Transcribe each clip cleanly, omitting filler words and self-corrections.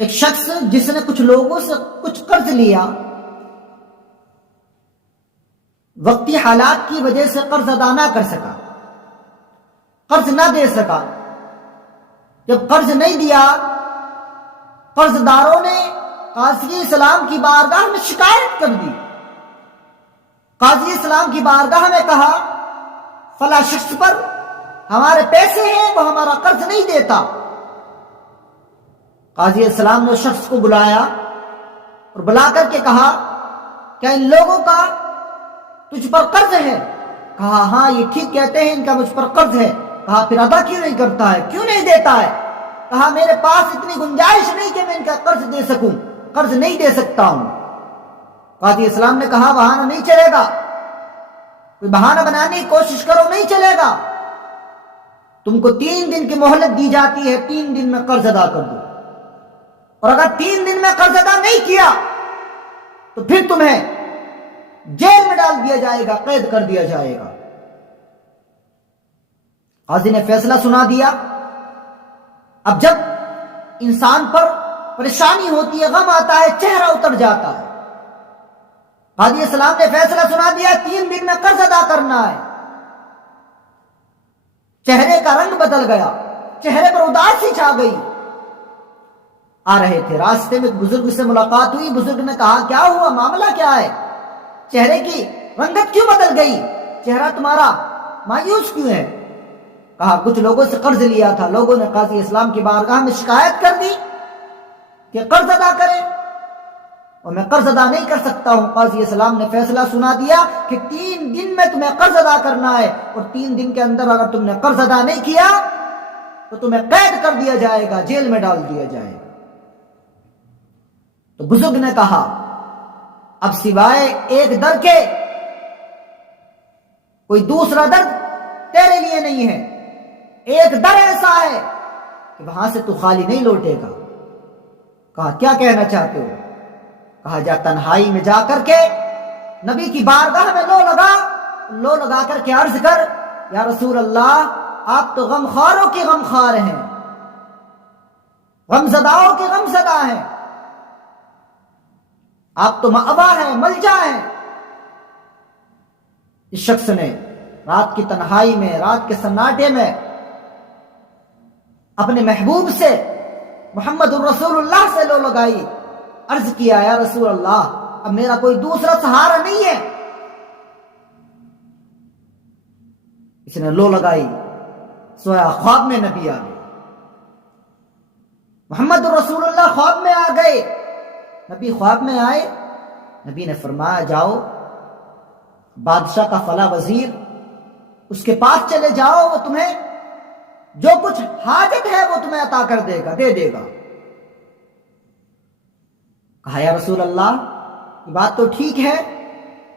ایک شخص جس نے کچھ لوگوں سے کچھ قرض لیا، وقتی حالات کی وجہ سے قرض ادا نہ کر سکا، قرض نہ دے سکا۔ جب قرض نہیں دیا، قرض داروں نے قاضی اسلام کی بارگاہ میں شکایت کر دی۔ قاضی اسلام کی بارگاہ میں کہا فلاں شخص پر ہمارے پیسے ہیں، وہ ہمارا قرض نہیں دیتا۔ قاضی اسلام نے اس شخص کو بلایا اور بلا کر کے کہا کیا ان لوگوں کا تجھ پر قرض ہے؟ کہا ہاں یہ ٹھیک کہتے ہیں، ان کا مجھ پر قرض ہے۔ کہا پھر ادا کیوں نہیں کرتا ہے، کیوں نہیں دیتا ہے؟ کہا میرے پاس اتنی گنجائش نہیں کہ میں ان کا قرض دے سکوں، قرض نہیں دے سکتا ہوں۔ قاضی اسلام نے کہا بہانہ نہیں چلے گا، کوئی بہانہ بنانے کی کوشش کرو نہیں چلے گا، تم کو 3 دن کی مہلت دی جاتی ہے، 3 دن میں قرض ادا کر دو، اور اگر 3 دن میں قرض ادا نہیں کیا تو پھر تمہیں جیل میں ڈال دیا جائے گا، قید کر دیا جائے گا۔ قاضی نے فیصلہ سنا دیا۔ اب جب انسان پر پریشانی ہوتی ہے، غم آتا ہے، چہرہ اتر جاتا ہے۔ قاضی اسلام نے فیصلہ سنا دیا 3 دن میں قرض ادا کرنا ہے۔ چہرے کا رنگ بدل گیا، چہرے پر اداسی چھا گئی۔ آ رہے تھے، راستے میں ایک بزرگ سے ملاقات ہوئی۔ بزرگ نے کہا کیا ہوا، معاملہ کیا ہے، چہرے کی رنگت کیوں بدل گئی، چہرہ تمہارا مایوس کیوں ہے؟ کہا کچھ لوگوں سے قرض لیا تھا، لوگوں نے قاضی اسلام کی بارگاہ میں شکایت کر دی کہ قرض ادا کرے، اور میں قرض ادا نہیں کر سکتا ہوں۔ قاضی اسلام نے فیصلہ سنا دیا کہ 3 دن میں تمہیں قرض ادا کرنا ہے، اور 3 دن کے اندر اگر تم نے قرض ادا نہیں کیا تو تمہیں قید کر دیا جائے گا، جیل میں ڈال دیا جائے گا۔ تو بزرگ نے کہا اب سوائے ایک در کے کوئی دوسرا در تیرے لیے نہیں ہے، ایک در ایسا ہے کہ وہاں سے تو خالی نہیں لوٹے گا۔ کہا کیا کہنا چاہتے ہو؟ کہا جا تنہائی میں جا کر کے نبی کی بارگاہ میں لو لگا کر کے عرض کر یا رسول اللہ آپ تو غم خواروں کے غم خوار ہیں، غم زداؤں کے غم زدہ ہیں، آپ تو مأوا ہیں، ملجا ہیں۔ اس شخص نے رات کی تنہائی میں، رات کے سناٹے میں اپنے محبوب سے، محمد الرسول اللہ سے لو لگائی، عرض کیا یا رسول اللہ اب میرا کوئی دوسرا سہارا نہیں ہے۔ اس نے لو لگائی، سویا، خواب میں نبی آ گئے، محمد الرسول اللہ خواب میں آ گئے۔ نبی خواب میں آئے، نبی نے فرمایا جاؤ بادشاہ کا فلاں وزیر، اس کے پاس چلے جاؤ، وہ تمہیں جو کچھ حاجت ہے وہ تمہیں عطا کر دے گا، دے دے گا۔ کہا یا رسول اللہ یہ بات تو ٹھیک ہے،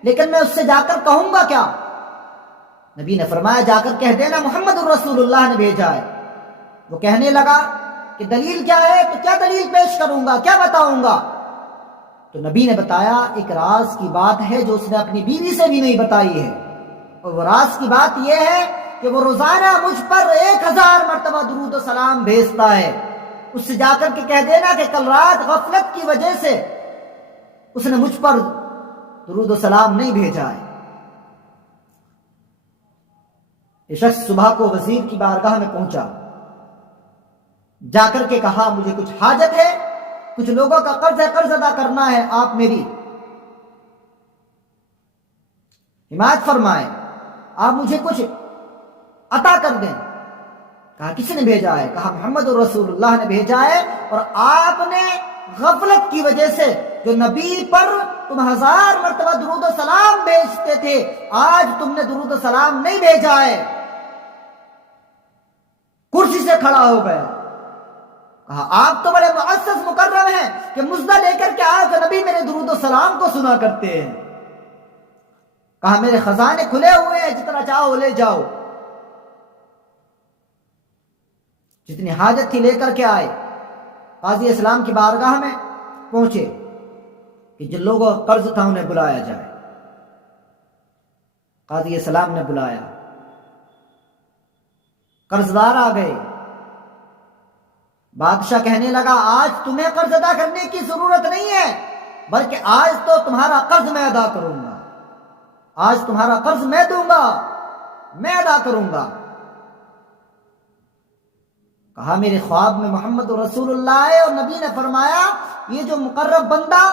لیکن میں اس سے جا کر کہوں گا کیا؟ نبی نے فرمایا جا کر کہہ دینا محمد الرسول اللہ نے بھیجا ہے۔ وہ کہنے لگا کہ دلیل کیا ہے؟ تو کیا دلیل پیش کروں گا، کیا بتاؤں گا؟ تو نبی نے بتایا ایک راز کی بات ہے جو اس نے اپنی بیوی سے بھی نہیں بتائی ہے، اور وہ راز کی بات یہ ہے کہ وہ روزانہ مجھ پر 1000 مرتبہ درود و سلام بھیجتا ہے۔ اس سے جا کر کے کہہ دینا کہ کل رات غفلت کی وجہ سے اس نے مجھ پر درود و سلام نہیں بھیجا ہے۔ یہ شخص صبح کو وزیر کی بارگاہ میں پہنچا، جا کر کے کہا مجھے کچھ حاجت ہے، کچھ لوگوں کا قرض ہے، قرض ادا کرنا ہے، آپ میری حمایت فرمائیں، آپ مجھے کچھ عطا کر دیں۔ کہا کس نے بھیجا ہے؟ کہا محمد الرسول اللہ نے بھیجا ہے، اور آپ نے غفلت کی وجہ سے جو نبی پر تم 1000 مرتبہ درود و سلام بھیجتے تھے، آج تم نے درود و سلام نہیں بھیجا ہے۔ کرسی سے کھڑا ہو گیا، کہا آپ تو بڑے معزز مکرم ہیں کہ مزدہ لے کر کے آؤ کہ نبی میرے درود و سلام کو سنا کرتے ہیں۔ کہا میرے خزانے کھلے ہوئے ہیں، جتنا چاہو لے جاؤ۔ جتنی حاجت تھی لے کر کے آئے، قاضی اسلام کی بارگاہ میں پہنچے کہ جن لوگوں کا قرض تھا انہیں بلایا جائے۔ قاضی اسلام نے بلایا، قرضدار آ گئے، بادشاہ کہنے لگا آج تمہیں قرض ادا کرنے کی ضرورت نہیں ہے، بلکہ آج تو تمہارا قرض میں ادا کروں گا، آج تمہارا قرض میں دوں گا، میں ادا کروں گا۔ کہا میرے خواب میں محمد رسول اللہ ہے، اور نبی نے فرمایا یہ جو مقرب بندہ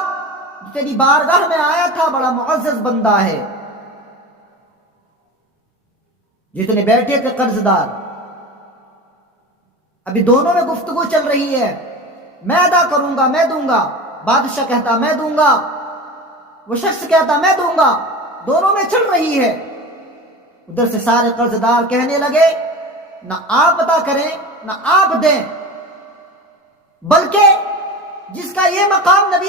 تیری بارگاہ میں آیا تھا بڑا معزز بندہ ہے، جتنے بیٹھے تھے قرض دار، ابھی دونوں میں گفتگو چل رہی ہے، میں ادا کروں گا، میں دوں گا، بادشاہ کہتا میں دوں گا، وہ شخص کہتا میں دوں گا، دونوں میں چل رہی ہے۔ ادھر سے سارے قرض دار کہنے لگے نہ آپ ادا کریں نہ آپ دیں، بلکہ جس کا یہ مقام نبی